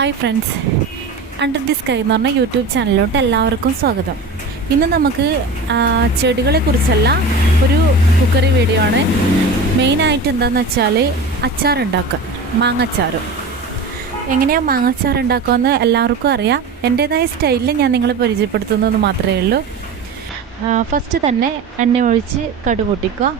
Hi friends, under the sky എന്ന് പറഞ്ഞ YouTube ചാനലിലോട്ട് എല്ലാവർക്കും സ്വാഗതം. ഇന്ന് നമുക്ക് ചെടികളെക്കുറിച്ചല്ല, ഒരു കുക്കറി വീഡിയോ ആണ്. മെയിനായിട്ട് എന്താണെന്ന് വെച്ചാൽ അച്ചാറുണ്ടാക്കുക, മാങ്ങച്ചാറ്. എങ്ങനെയാണ് മാങ്ങച്ചാറ് ഉണ്ടാക്കുകയെന്ന് എല്ലാവർക്കും അറിയാം. എൻ്റേതായ സ്റ്റൈലിൽ ഞാൻ നിങ്ങളെ പരിചയപ്പെടുത്തുന്നതെന്ന് മാത്രമേ ഉള്ളൂ. ഫസ്റ്റ് തന്നെ എണ്ണ ഒഴിച്ച് കടുക് പൊട്ടിക്കുക.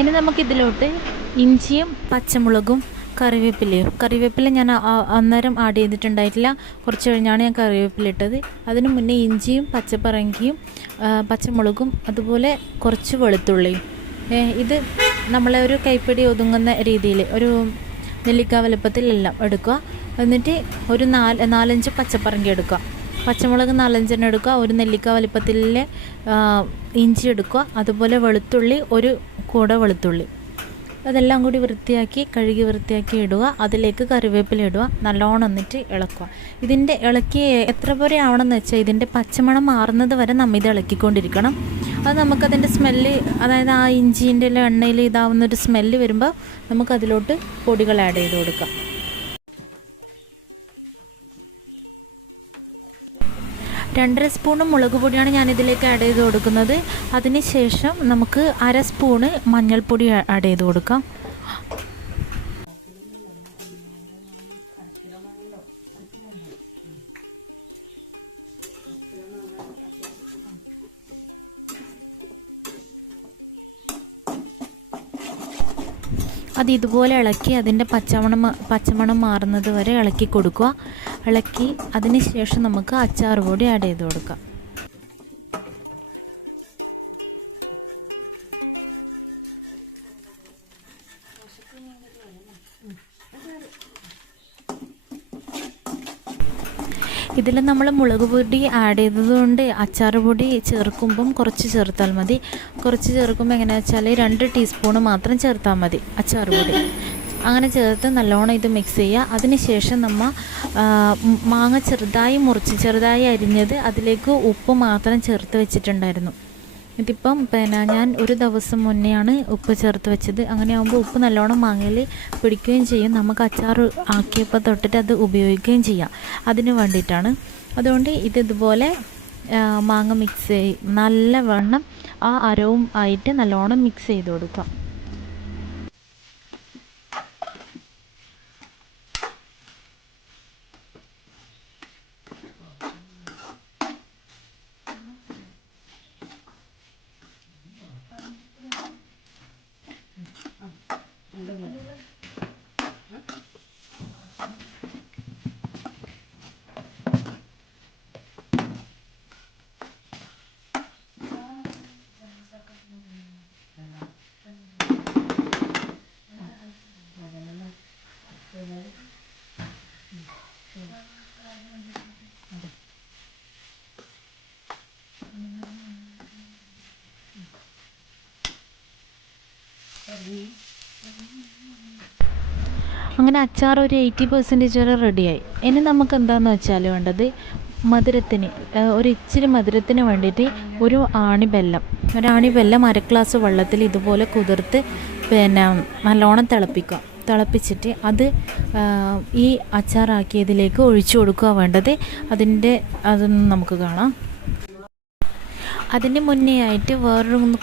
ഇനി നമുക്കിതിലോട്ട് ഇഞ്ചിയും പച്ചമുളകും കറിവേപ്പില ഞാൻ അന്നേരം ആഡ് ചെയ്തിട്ടുണ്ടായിട്ടില്ല. കുറച്ച് കഴിഞ്ഞാണ് ഞാൻ കറിവേപ്പില ഇട്ടത്. അതിന് മുന്നേ ഇഞ്ചിയും പച്ചപ്പറങ്കിയും പച്ചമുളകും അതുപോലെ കുറച്ച് വെളുത്തുള്ളിയും, ഇത് നമ്മളെ ഒരു കൈപ്പിടി ഒതുങ്ങുന്ന രീതിയിൽ ഒരു നെല്ലിക്ക വലുപ്പത്തിലെല്ലാം എടുക്കുക. എന്നിട്ട് ഒരു നാലഞ്ച് പച്ചപ്പറങ്കി എടുക്കുക, പച്ചമുളക് 4-5 എടുക്കുക, ഒരു നെല്ലിക്ക വലുപ്പത്തിലെ ഇഞ്ചി എടുക്കുക, അതുപോലെ വെളുത്തുള്ളി ഒരു കൂട വെളുത്തുള്ളി, അതെല്ലാം കൂടി കഴുകി വൃത്തിയാക്കി ഇടുക. അതിലേക്ക് കറിവേപ്പില ഇടുക, നല്ലോണം എന്നിട്ട് ഇളക്കുക. ഇതിൻ്റെ ഇളക്കി എത്ര പോലെ ആവണമെന്ന് വെച്ചാൽ ഇതിൻ്റെ പച്ചമണം മാറുന്നത് വരെ നമ്മൾ ഇത് ഇളക്കിക്കൊണ്ടിരിക്കണം. അത് നമുക്കതിൻ്റെ സ്മെല്ല്, അതായത് ആ ഇഞ്ചിൻ്റെ എണ്ണയിൽ ഇതാവുന്നൊരു സ്മെല്ല് വരുമ്പോൾ നമുക്കതിലോട്ട് പൊടികൾ ആഡ് ചെയ്ത് കൊടുക്കാം. 2.5 സ്പൂൺ മുളക് പൊടിയാണ് ഞാനിതിലേക്ക് ആഡ് ചെയ്ത് കൊടുക്കുന്നത്. അതിന് ശേഷം നമുക്ക് 1/2 സ്പൂണ് മഞ്ഞൾപ്പൊടി ആഡ് ചെയ്ത് കൊടുക്കാം. അത് ഇതുപോലെ ഇളക്കി അതിൻ്റെ പച്ചമണം മാറുന്നത് വരെ ഇളക്കി കൊടുക്കുക. അതിന് ശേഷം നമുക്ക് അച്ചാർ പൊടി ആഡ് ചെയ്ത് കൊടുക്കാം. ഇതിൽ നമ്മൾ മുളക് പൊടി ആഡ് ചെയ്തതുകൊണ്ട് അച്ചാർ പൊടി ചേർക്കുമ്പം കുറച്ച് ചേർത്താൽ മതി. കുറച്ച് ചേർക്കുമ്പോൾ എങ്ങനെയാണെന്ന് വെച്ചാൽ 2 ടീസ്പൂണ് മാത്രം ചേർത്താൽ മതി അച്ചാർ പൊടി. അങ്ങനെ ചേർത്ത് നല്ലോണം ഇത് മിക്സ് ചെയ്യുക. അതിന് ശേഷം നമ്മൾ മാങ്ങ ചെറുതായി അരിഞ്ഞത് അതിലേക്ക് ഉപ്പ് മാത്രം ചേർത്ത് വെച്ചിട്ടുണ്ടായിരുന്നു. ഇതിപ്പം ഞാൻ ഒരു ദിവസം മുന്നെയാണ് ഉപ്പ് ചേർത്ത് വെച്ചത്. അങ്ങനെ ആകുമ്പോൾ ഉപ്പ് നല്ലോണം മാങ്ങയിൽ പിടിക്കുകയും ചെയ്യും, നമുക്ക് അച്ചാർ ആക്കിയപ്പോൾ തൊട്ടിട്ട് അത് ഉപയോഗിക്കുകയും ചെയ്യാം. അതിന് വേണ്ടിയിട്ടാണ്. അതുകൊണ്ട് ഇതുപോലെ മാങ്ങ നല്ലവണ്ണം ആ അരവും ആയിട്ട് നല്ലോണം മിക്സ് ചെയ്ത് കൊടുക്കാം. അങ്ങനെ അച്ചാർ ഒരു 80% വരെ റെഡിയായി. ഇനി നമുക്ക് എന്താണെന്ന് വെച്ചാൽ വേണ്ടത് മധുരത്തിന്, ഇച്ചിരി മധുരത്തിന് വേണ്ടിയിട്ട് ഒരു ആണി വെല്ലം 1 ഗ്ലാസ് വെള്ളത്തിൽ ഇതുപോലെ കുതിർത്ത് നല്ലോണം തിളപ്പിക്കുക. തിളപ്പിച്ചിട്ട് അത് ഈ അച്ചാറാക്കിയതിലേക്ക് ഒഴിച്ചു കൊടുക്കുക വേണ്ടത്. അതൊന്നും നമുക്ക് കാണാം. അതിന് മുന്നേ ആയിട്ട്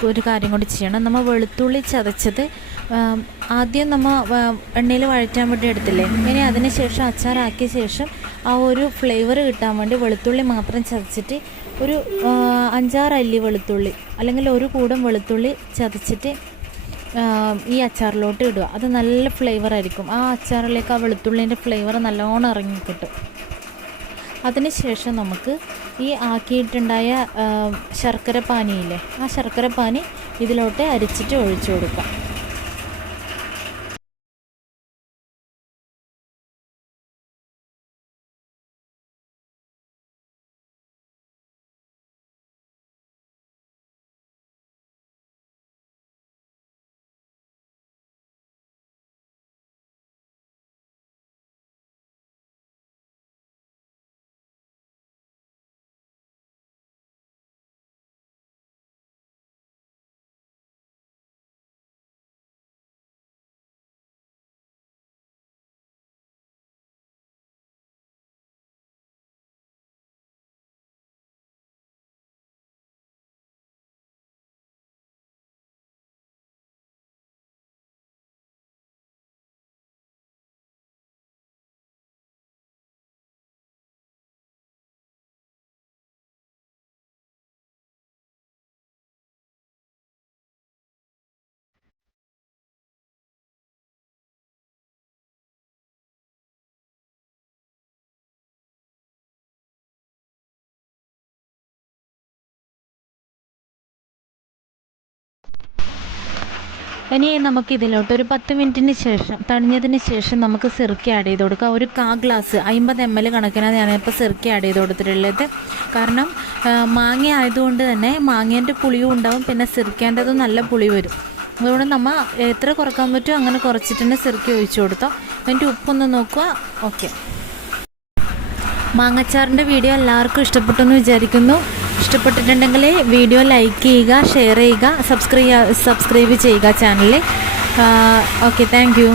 ഒരു കാര്യം കൂടി ചെയ്യണം. നമ്മൾ വെളുത്തുള്ളി ചതച്ചത് ആദ്യം നമ്മൾ എണ്ണയിൽ വഴറ്റാൻ വേണ്ടി എടുത്തില്ലേ, ഇനി അതിന് ശേഷം അച്ചാറാക്കിയ ശേഷം ആ ഒരു ഫ്ലേവർ കിട്ടാൻ വേണ്ടി വെളുത്തുള്ളി മാത്രം ചതച്ചിട്ട് ഒരു 5-6 അല്ലി വെളുത്തുള്ളി അല്ലെങ്കിൽ ഒരു കൂടം വെളുത്തുള്ളി ചതച്ചിട്ട് ഈ അച്ചാറിലോട്ട് ഇടുക. അത് നല്ല ഫ്ലേവർ ആയിരിക്കും. ആ അച്ചാറിലേക്ക് ആ വെളുത്തുള്ളീൻ്റെ ഫ്ലേവർ നല്ലോണം ഇറങ്ങിക്കിട്ടും. അതിന് ശേഷം നമുക്ക് ഈ ആക്കിയിട്ടുണ്ടായ ശർക്കര പാനിയില്ലേ, ആ ശർക്കര പാനി ഇതിലോട്ട് അരിച്ചിട്ട് ഒഴിച്ചു കൊടുക്കാം. ഇനി നമുക്ക് ഇതിലോട്ട് ഒരു 10 മിനിറ്റിന് ശേഷം തണിഞ്ഞതിന് ശേഷം നമുക്ക് സിർക്ക ആഡ് ചെയ്ത് കൊടുക്കാം. ഒരു 1/4 ഗ്ലാസ് 50 ml കണക്കിനാണ് ഞാനിപ്പോൾ സിർക്ക ആഡ് ചെയ്ത് കൊടുത്തിട്ടുള്ളത്. കാരണം മാങ്ങ ആയതുകൊണ്ട് തന്നെ മാങ്ങേൻ്റെ പുളിയും ഉണ്ടാവും, പിന്നെ സിർക്കേണ്ടതും നല്ല പുളി വരും. അതുകൊണ്ട് നമ്മൾ എത്ര കുറക്കാൻ പറ്റുമോ അങ്ങനെ കുറച്ചിട്ട് തന്നെ സിർക്ക ഒഴിച്ചു കൊടുത്തോ. അതിൻ്റെ ഉപ്പൊന്ന് നോക്കുക. ഓക്കെ, മാങ്ങച്ചാറിൻ്റെ വീഡിയോ എല്ലാവർക്കും ഇഷ്ടപ്പെട്ടെന്ന് വിചാരിക്കുന്നു. ഇഷ്ടപ്പെട്ടിട്ടുണ്ടെങ്കിൽ വീഡിയോ ലൈക്ക് ചെയ്യുക, ഷെയർ ചെയ്യുക, സബ്സ്ക്രൈബ് ചെയ്യുക ചാനൽ. Okay, thank you.